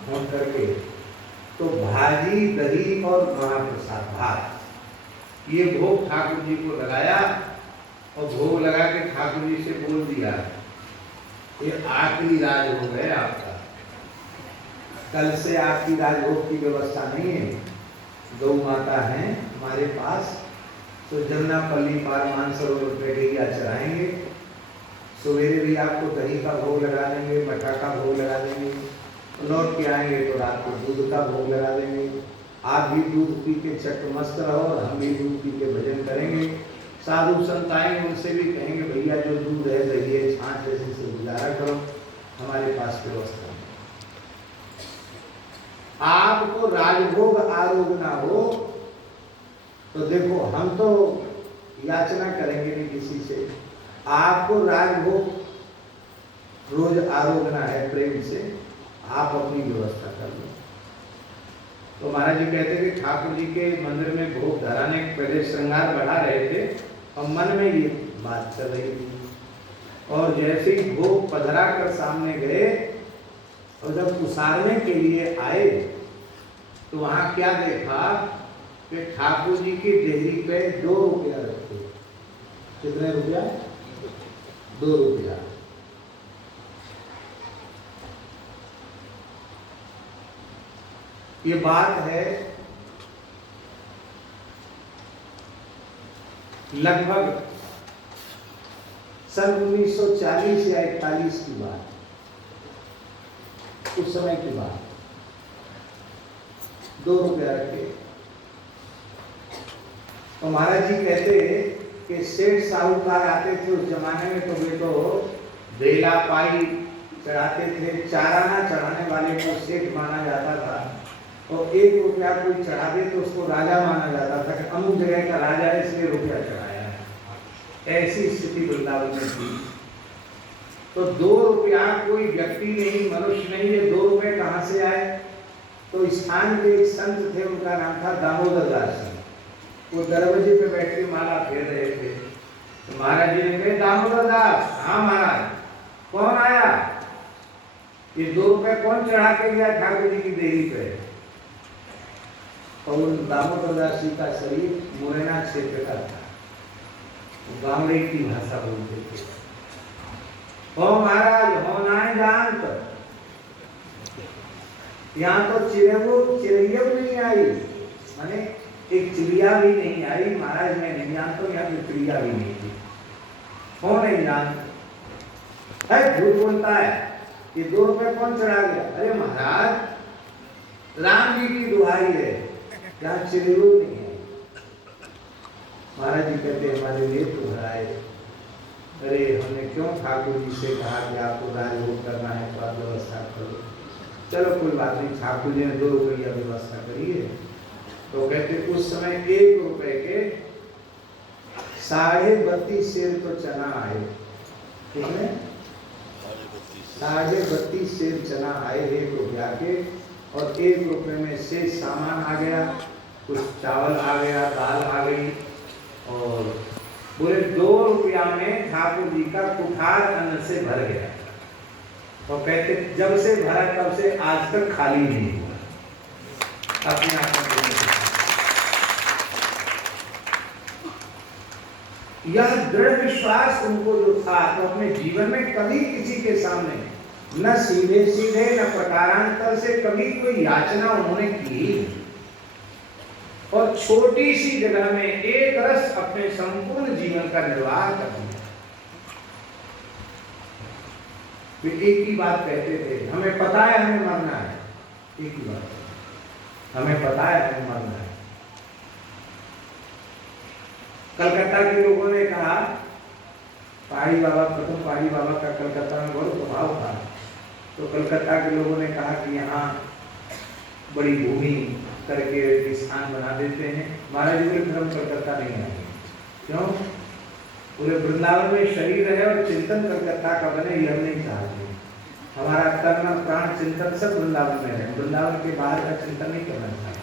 भोग करके, तो भाजी दही और महाप्रसाद भात, ये भोग ठाकुर जी को लगाया और भोग लगा के ठाकुर जी से बोल दिया, ये आखिरी राजभोग है आपका, कल से आपकी राजभोग की व्यवस्था नहीं है। गौ माता है हमारे पास, तो जमुनापल्ली पार मानसरोवर पे गैया चढ़ाएंगे, सवेरे भी आपको दही का भोग लगा देंगे, मठा का भोग लगा देंगे, लौट के आएंगे तो रात को दूध का भोग लगा देंगे। आप भी दूध पी के चट मस्त रहो और हम भी दूध पी के भजन करेंगे। साधु संत आएंगे, उनसे भी कहेंगे भैया जो दूध है दही है छाछ है से गुजारा करो, हमारे पास व्यवस्था है। आपको राजभोग आरोग ना हो तो देखो हम तो याचना करेंगे नहीं किसी से, आपको राजभोग रोज आरोगना है प्रेम से, आप अपनी व्यवस्था कर लो। तो महाराज जी कहते कि ठाकुर जी के मंदिर में भोग धराने पहले श्रृंगार बढ़ा रहे थे और मन में ये बात चल रही थी, और जैसे ही भोग पधरा कर सामने गए और जब उसारने के लिए आए तो वहां क्या देखा कि ठाकुर जी की देहरी पे 2 रुपया रखे। कितने रुपया? 2 रुपया। ये बात है लगभग सन 1940 या 41 की बात, उस समय की बात। 2 रुपया रखे। तो महाराज जी कहते कि सेठ साहूकार आते थे उस जमाने में, तो वे तो बेला पाई चढ़ाते थे, चाराना चढ़ाने वाले को सेठ माना जाता था, और 1 रुपया कोई चढ़ा दे तो उसको राजा माना जाता था कि अमुक जगह का राजा है इसलिए रुपया चढ़ाया है। ऐसी स्थिति वृंदावन में थी। तो 2 रुपया कोई व्यक्ति नहीं, मनुष्य नहीं, ये 2 रुपए कहाँ से आए? तो स्थान के एक संत थे, उनका नाम था दामोदर दास जी। वो दरवाजे पे बैठ के माला फेर रहे थे। तो महाराज जी ने कहा दामोदर दास। हाँ महाराज। कौन आया? ये 2 रुपए कौन चढ़ा के गया ठाकुर जी की देवी पे? और दामोदर दास जी का शरीर मुरैना क्षेत्र का था, गामड़े की भाषा बोलते थे। हो महाराज हो नाय जानत, यहाँ तो चिड़िया नहीं आई, माने एक चिड़िया भी नहीं आई। महाराज मैं नहीं जानता हूँ, यहाँ तो चिड़िया भी नहीं थी। हो नहीं जानता है, झूठ बोलता है। ये 2 रुपए कौन चढ़ा गया? अरे महाराज राम जी की दुहाई है, यहाँ चिड़िया नहीं है। महाराज जी कहते हमारे लिए तो भराए, अरे हमने क्यों ठाकुर जी से कहा कि आपको राजभोग करना है तो आप व्यवस्था करो। चलो कोई बात नहीं, ठाकुर जी ने 2 रुपया व्यवस्था करी है। तो कहते उस समय 1 रुपए के 32.5 सेर तो चना आए। कितने? 32.5 सेर चना आए 1 रुपया के, और 1 रुपए में से सामान आ गया, कुछ चावल आ गया, दाल आ गई, और पूरे 2 रुपया में ठाकुर जी का कुठार अन्न से भर गया। और कहते जब से भरा तब से आज तक खाली नहीं हुआ। अपने आप यह दृढ़ विश्वास उनको जो था, तो अपने जीवन में कभी किसी के सामने न सीधे सीधे न प्रकारांतर से कभी कोई याचना उन्होंने की, और छोटी सी जगह में एक रस अपने संपूर्ण जीवन का निर्वाह कर दिया। वे एक ही बात कहते थे, हमें पता है हमें मरना है। एक ही बात, हमें पता है हमें मरना है। कलकत्ता के लोगों ने कहा, पहाड़ी बाबा, प्रथम पहाड़ी बाबा का कलकत्ता में बहुत प्रभाव था, तो कलकत्ता के लोगों ने कहा कि यहाँ बड़ी भूमि करके स्थान बना देते हैं। महाराज जी फिर हम कलकत्ता नहीं आएंगे। क्यों? पूरे वृंदावन में शरीर है और चिंतन कलकत्ता का बने, यह नहीं चाहते। हमारा तन प्राण चिंतन सब वृंदावन में है, वृंदावन के बाहर का चिंतन नहीं करना चाहते।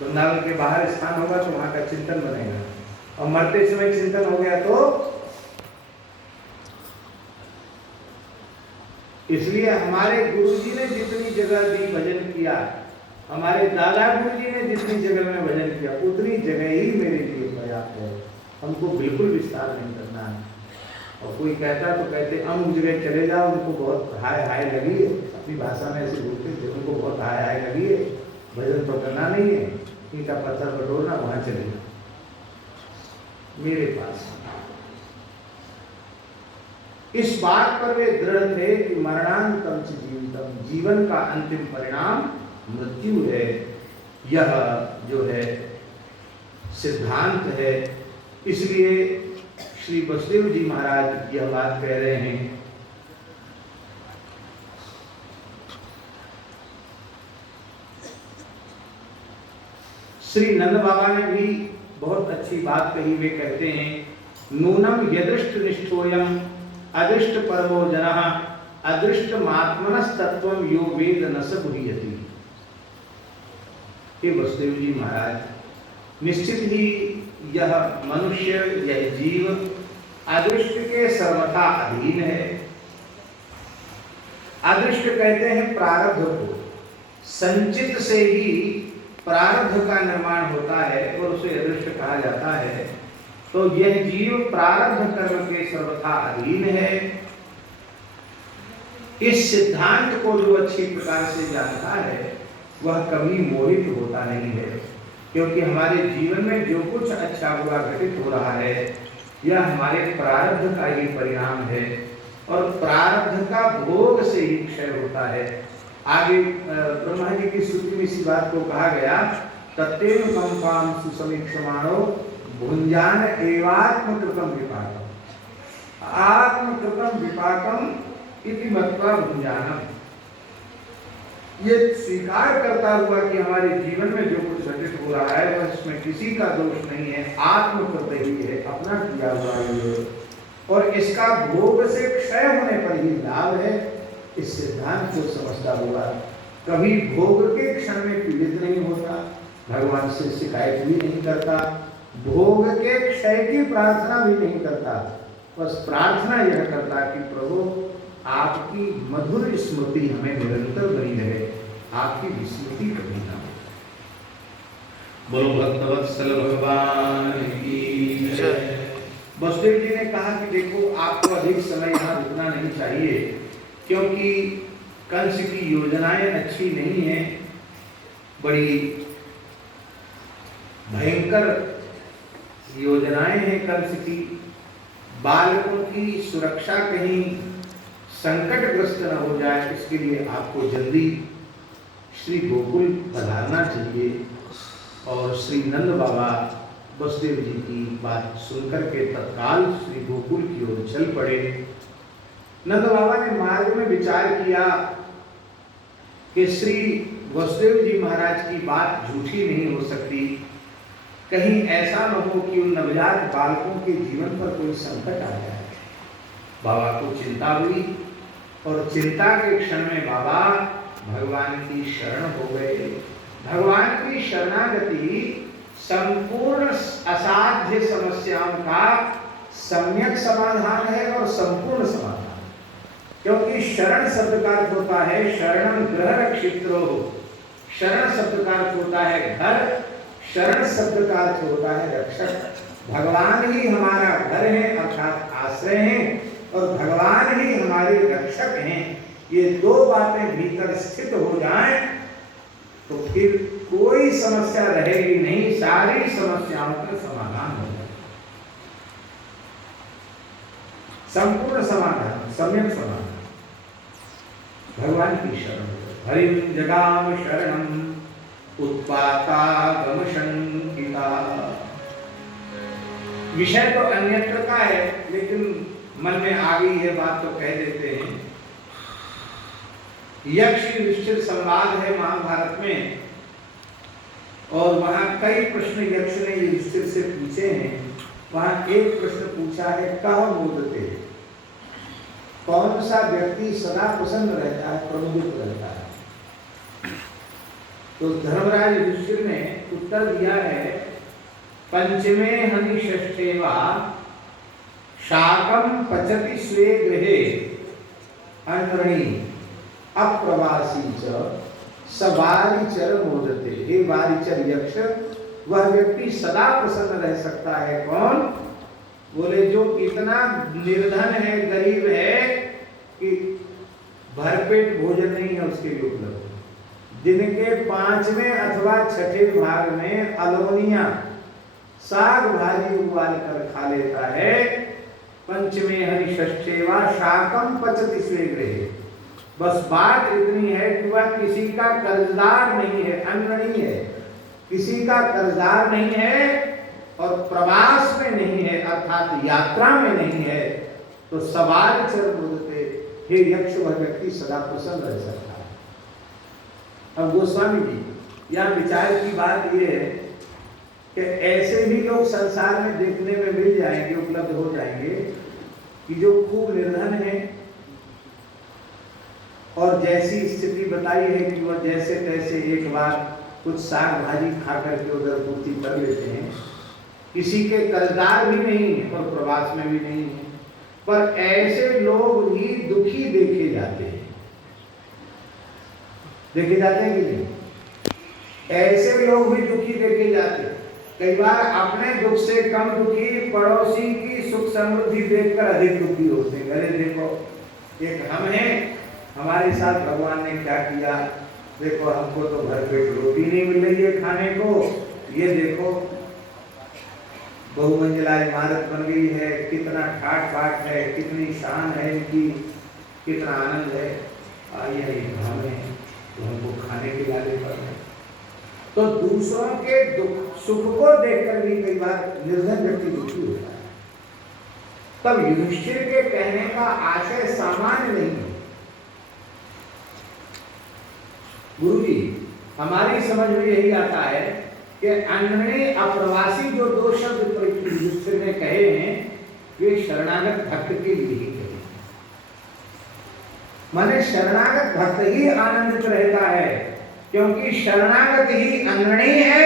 वृंदावन के बाहर स्थान होगा तो वहां का चिंतन बनेगा, और मरते समय चिंतन हो गया तो इसलिए हमारे गुरुजी ने जितनी जगह दी भजन किया, हमारे दादा गुरुजी ने जितनी जगह में भजन किया, उतनी जगह ही मेरे लिए पर्याप्त है। हमको बिल्कुल विस्तार नहीं करना है। और कोई कहता तो कहते अमुक जगह चले जाओ, उनको बहुत हाय हाय लगी है, अपनी भाषा में ऐसे बोलते थे, उनको बहुत हाय हाय लगी है, भजन तो करना नहीं है, ईंटा पत्थर बटोरना, वहां चले जाओ। मेरे पास इस बात पर वे दृढ़ थे कि मरणांतम च जीवितम, जीवन का अंतिम परिणाम मृत्यु है। यह जो है सिद्धांत है। इसलिए श्री वसुदेव जी महाराज यह बात कह रहे हैं। श्री नंद बाबा ने भी बहुत अच्छी बात कही। वे कहते हैं नूनम यदृष्ट निष्ठोयम अदृष्ट परमो जनः अदृष्ट मात्मनस्तत्वम यो वेद न स गुह्यति। हे वसुदेव जी महाराज, निश्चित ही यह मनुष्य, यह जीव अदृष्ट के सर्वथा अधीन है। अदृष्ट कहते हैं प्रारब्ध को। संचित से ही प्रारब्ध का निर्माण होता है और उसे अदृष्ट कहा जाता है। तो यह जीव प्रारब्ध कर्म के सर्वथा अधीन है। इस सिद्धांत को जो अच्छी प्रकार से जानता है वह कभी मोहित होता नहीं है, क्योंकि हमारे जीवन में जो कुछ अच्छा बुरा घटित हो रहा है यह हमारे प्रारब्ध का ही परिणाम है और प्रारब्ध का भोग से ही क्षय होता है। आगे ब्रह्मा जी की स्तुति में इसी बात को कहा गया, तत्तेन कंपाम सुसमीक्षमाणो भुंजान एवात्मकृतम विपाकम, आत्मकृतम विपाकम इति मत्वा भुंजानम। ये स्वीकार करता हुआ कि हमारे जीवन में जो कुछ घटित हो रहा है वह इसमें किसी का दोष नहीं है, आत्मकृत ही है, अपना किया हुआ है और इसका भोग से क्षय होने पर ही लाभ है। इस सिद्धांत को समझता हुआ कभी भोग के क्षण में पीड़ित नहीं होता, भगवान से शिकायत भी नहीं करता, भोग के क्षय की प्रार्थना भी नहीं करता, बस प्रार्थना यह करता कि प्रभु आपकी मधुर स्मृति हमें निरंतर बनी रहे, आपकी विस्मृति कभी ना हो। बोलो भक्तवत्सल भगवान की जय। वसुदेव जी ने कहा कि देखो आपको अधिक समय यहाँ रुकना नहीं चाहिए, क्योंकि कंस की योजनाएं अच्छी नहीं है, बड़ी भयंकर योजनाएं हैं कंस की। बालकों की सुरक्षा कहीं संकटग्रस्त न हो जाए, इसके लिए आपको जल्दी श्री गोकुल पधारना चाहिए। और श्री नंद बाबा वसुदेव जी की बात सुनकर के तत्काल श्री गोकुल की ओर चल पड़े। नंद बाबा ने मार्ग में विचार किया कि श्री वसुदेव जी महाराज की बात झूठी नहीं हो सकती, कहीं ऐसा न हो कि उन नवजात बालकों के जीवन पर कोई संकट आ जाए। बाबा को चिंता हुई और चिंता के क्षण में बाबा भगवान की शरण हो गए। भगवान की शरणागति संपूर्ण असाध्य समस्याओं का सम्यक समाधान है और संपूर्ण समाधान, क्योंकि शरण शब्द का अर्थ होता है शरणं गृह रक्षित्रो, शरण शब्द का अर्थ होता है घर, शरण शब्द का अर्थ होता है रक्षक। भगवान ही हमारा घर है अर्थात आश्रय है और भगवान ही हमारे रक्षक हैं। ये दो बातें भीतर स्थित हो जाएं तो फिर कोई समस्या रहेगी नहीं, सारी समस्याओं का समाधान हो जाए, संपूर्ण समाधान, सम्यक समाधान। भगवान की शरण, हरिं जगाम शरणम उत्पातागम शंकिता। विषय तो अन्यत्र का है, लेकिन मन में आ गई है बात तो कह देते हैं। यक्ष युधिष्ठिर संवाद है महाभारत में और वहां कई प्रश्न यक्ष ने युधिष्ठिर से पूछे हैं। वहां एक प्रश्न पूछा है, कह मोदते, कौन सा व्यक्ति सदा प्रसन्न रहता है, प्रमुदित रहता है? तो धर्मराज युधिष्ठिर ने उत्तर दिया है, पंचमे हनि षष्ठे वा शाकं पचति स्वे गृहे अनृणी अप्रवासी च सवारिचर मोदते। हे वारिचर यक्ष, वह व्यक्ति सदा प्रसन्न रह सकता है। कौन? बोले जो इतना निर्धन है, गरीब है कि भरपेट भोजन नहीं है उसके लिए उपलब्ध, जिनके 5वें अथवा 6ठे भाग में अलोनिया साग भाजी उबाल कर खा लेता है, पंचमे हरि षष्ठेवा शाकम पचति स्वेगृहे। बस बात इतनी है कि वह किसी का कर्जदार नहीं है, अनऋणी है, किसी का कर्जदार नहीं है और प्रवास में नहीं है अर्थात यात्रा में नहीं है, तो सवार चर बोलते। हे यक्ष, वह व्यक्ति सदा प्रसन्न रह सकता है। अब गोस्वामी जी यहाँ विचार की बात यह है कि ऐसे भी लोग संसार में देखने में मिल जाएंगे, उपलब्ध हो जाएंगे कि जो खूब निर्धन है और जैसी स्थिति बताई है कि वह जैसे तैसे एक बार कुछ साग भाजी खा करके उधर पूर्ति कर लेते हैं, किसी के कर्जदार भी नहीं है और प्रवास में भी नहीं है, पर ऐसे लोग भी दुखी देखे जाते हैं। देखे जाते हैं कि नहीं? ऐसे लोग भी दुखी देखे जाते हैं। कई बार अपने दुख से कम दुखी पड़ोसी की सुख समृद्धि देखकर अधिक दुखी होते हैं। अरे देखो, एक हम हैं, हमारे साथ भगवान ने क्या किया, देखो हमको तो भर पेट रोटी नहीं मिल रही है खाने को, ये देखो बहुमंजिला इमारत बन गई है, कितना ठाट बाट है, कितनी शान है इनकी, कितना आनंद है, ये हम हैं तो हमको खाने के लाले पर है। तो दूसरों के दुख सुख को देखकर भी कई बार निर्धन व्यक्ति दुखी होता है। तब युधिष्ठिर के कहने का आशय सामान्य नहीं है। गुरुजी, हमारी समझ में यही आता है कि अनृणी अप्रवासी जो दो शब्द युधिष्ठिर ने कहे हैं, वे शरणागत भक्त के लिए ही कहे। माने शरणागत भक्त ही आनंदित रहता है, क्योंकि शरणागत ही अनृणी है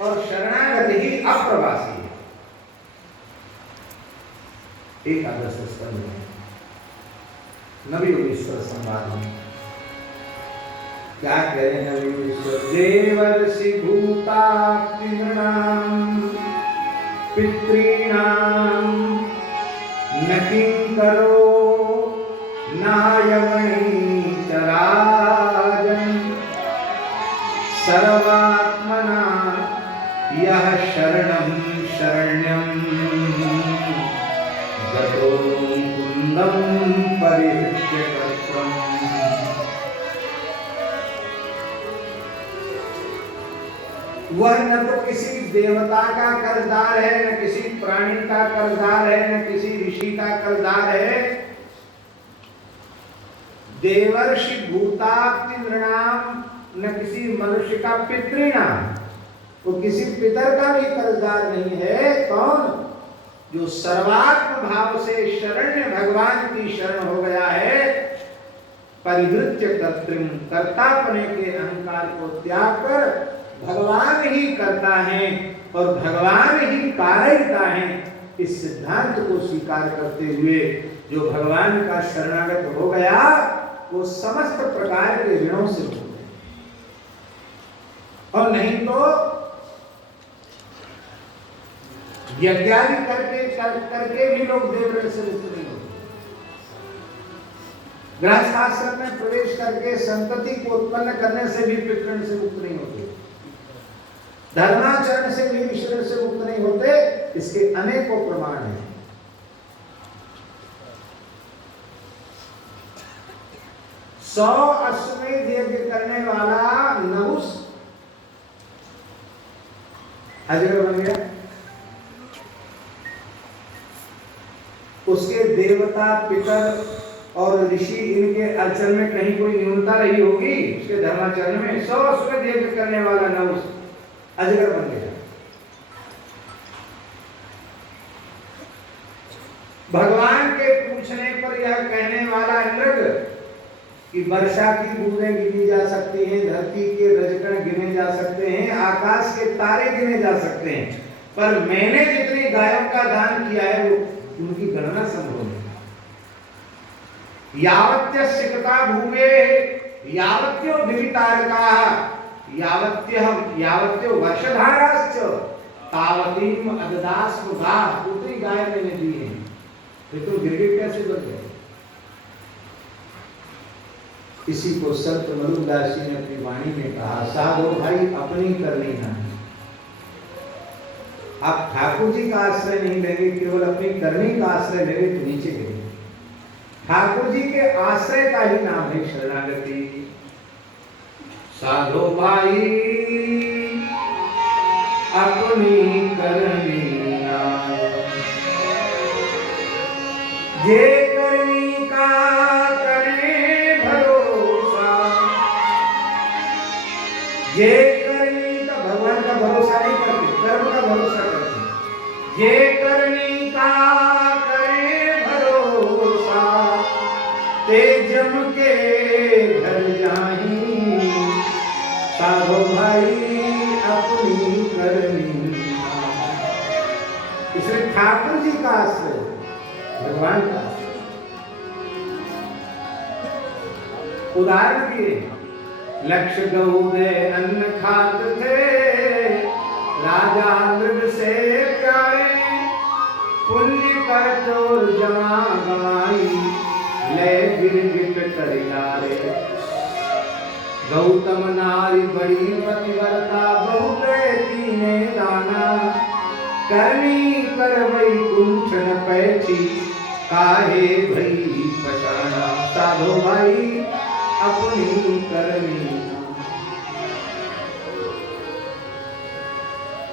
और शरणागत ही अप्रवासी है। एक आदर्श स्कंद में नवयोगेश्वर संवाद में क्या कह रहे हैं नवयोगेश्वर? देवर्षि भूतात्मनां पितॄणां न किंकरो नायवणी चराजन् सर्वात्मना यः शरणं शरण्यं गतो कुन्दं परिहृत्य कर्तव्यम्। वह न तो किसी देवता का कर्जदार है, न किसी प्राणी का कर्जदार है, न किसी ऋषि का कर्जदार है। देवर्षि भूताप्ति नृणाम, न किसी मनुष्य का पितृणाम, तो किसी पितर का भी कर्जदार नहीं है। कौन? जो सर्वात्म भाव से शरण्य भगवान की शरण हो गया है, परिहृत्य कर्तृम, कर्तापने के अहंकार को त्याग कर भगवान ही करता है और भगवान ही कारयता है, इस सिद्धांत को स्वीकार करते हुए जो भगवान का शरणागत हो गया, वो समस्त प्रकार के ऋणों से मुक्त है। और नहीं तो यज्ञादि करके भी लोग देवऋण से मुक्त नहीं होते। गृहस्थाश्रम में प्रवेश करके संतति को उत्पन्न करने से भी पितृण से मुक्त नहीं होते, धर्माचरण से भी ईश्वर से मुक्त नहीं होते। इसके अनेकों प्रमाण हैं। 100 अश्वमेध यज्ञ करने वाला नहुस अजगर बन गया। उसके देवता पितर और ऋषि इनके अर्चन में कहीं कोई न्यूनता रही होगी? उसके धर्माचरण में 100 अश्वमेध यज्ञ करने वाला नहुस अजगर बन गया। भगवान के पूछने पर यह कहने वाला मृग कि वर्षा की बूंदें गिनी जा सकती हैं, धरती के रजकण गिने जा सकते हैं, आकाश के तारे गिने जा सकते हैं, पर मैंने जितनी गायों का दान किया है वो उनकी गणना संभव नहीं। यावत्यस्य कृता भूमे यावत्यो दिवितारकाः यावत्यो वर्षधाराश्च तावतीम अददास गाय उतरी गाय मैंने दी है। फिर तो गिरगिट कैसे बन गए? इसी को संत मरुदास जी ने अपनी वाणी में कहा, साधो भाई अपनी करनी ना, आप ठाकुर जी का आश्रय नहीं लेंगे, केवल अपनी करनी का आश्रय लेंगे तो नीचे गिरेंगे। ठाकुर जी के आश्रय का ही नाम है शरणागति। साधो भाई अपनी करनी ना, जे करनी का करे भरोसा, जे करनी का भगवान का भरोसा नहीं करते, कर्म का भरोसा करते। जे करनी का करे भरोसा, ते जम के घर जाही, साधो भाई अपनी करनी। इसलिए ठाकुर जी का आश्रय, भगवान का आश्रय। उदाहरण दिए, लक्ष्य गऊ दे अन्न खात थे, राजा मृग से प्यारे, पुण्य कर चोर जमा गवाई, ले गिरगिट करियारे। गौतम नारी बड़ी पतिव्रता, बहुत कीने दाना, करनी कर वैकुंठ न पैठी, काहे भई पछाना, साधो भाई अपनी करनी।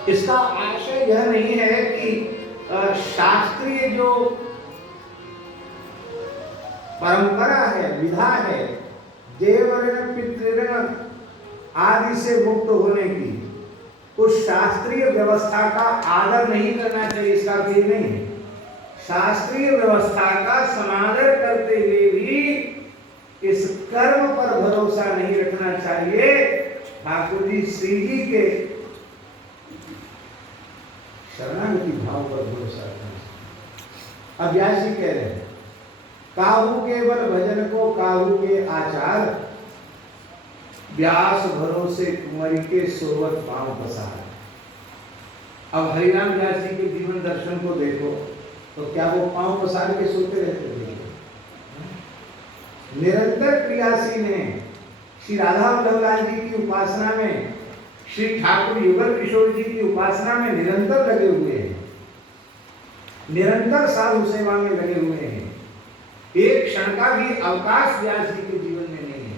इसका आशय यह नहीं है कि शास्त्रीय जो परंपरा है, विधा है, देवऋण पितृऋण आदि से मुक्त होने की, उस शास्त्रीय व्यवस्था का आदर नहीं करना चाहिए, इसका अर्थ नहीं है। शास्त्रीय व्यवस्था का समादर करते हुए भी इस कर्म पर भरोसा नहीं रखना चाहिए। ठाकुर जी श्री जी के शरणागति भाव पर भरोसा रखना। अब व्यास जी कह रहे हैं, काहू केवल भजन को काहू के आचार, व्यास भरोसे कुंवरी के सोवत पांव पसार। अब हरिराम व्यास जी के जीवन दर्शन को देखो तो क्या वो पांव पसार के सोते रहते थे? निरंतर क्रियाशील हैं। श्री राधा वल्लभलाल जी की उपासना में, श्री ठाकुर युगल किशोर जी की उपासना में निरंतर लगे हुए हैं, निरंतर साधु सेवा में लगे हुए हैं। एक क्षण का भी अवकाश व्यास जी के जीवन में नहीं है,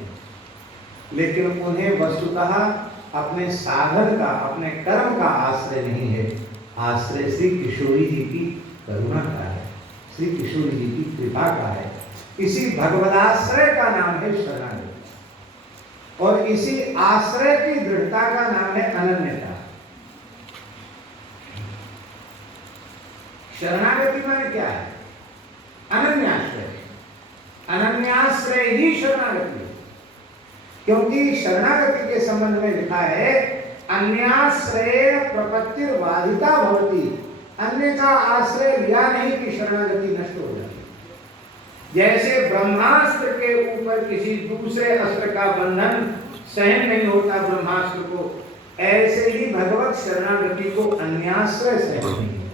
लेकिन उन्हें वस्तुतः अपने साधन का, अपने कर्म का आश्रय नहीं है, आश्रय श्री किशोरी जी की करुणा का है, श्री किशोरी जी की कृपा का है। इसी भगवदाश्रय का नाम है शरणागति, और इसी आश्रय की दृढ़ता का नाम है अनन्यता। शरणागति माने क्या है? अनन्याश्रय। अनन्याश्रय ही शरणागति, क्योंकि शरणागति के संबंध में लिखा है अन्याश्रय प्रपत्तिर्बाधिता भवति, अन्य का आश्रय लिया नहीं कि शरणागति नष्ट हो जाती। जैसे ब्रह्मास्त्र के ऊपर किसी दूसरे अस्त्र का बंधन सहन नहीं होता ब्रह्मास्त्र को, ऐसे ही भगवत शरणागति को अन्याश्रय सहन नहीं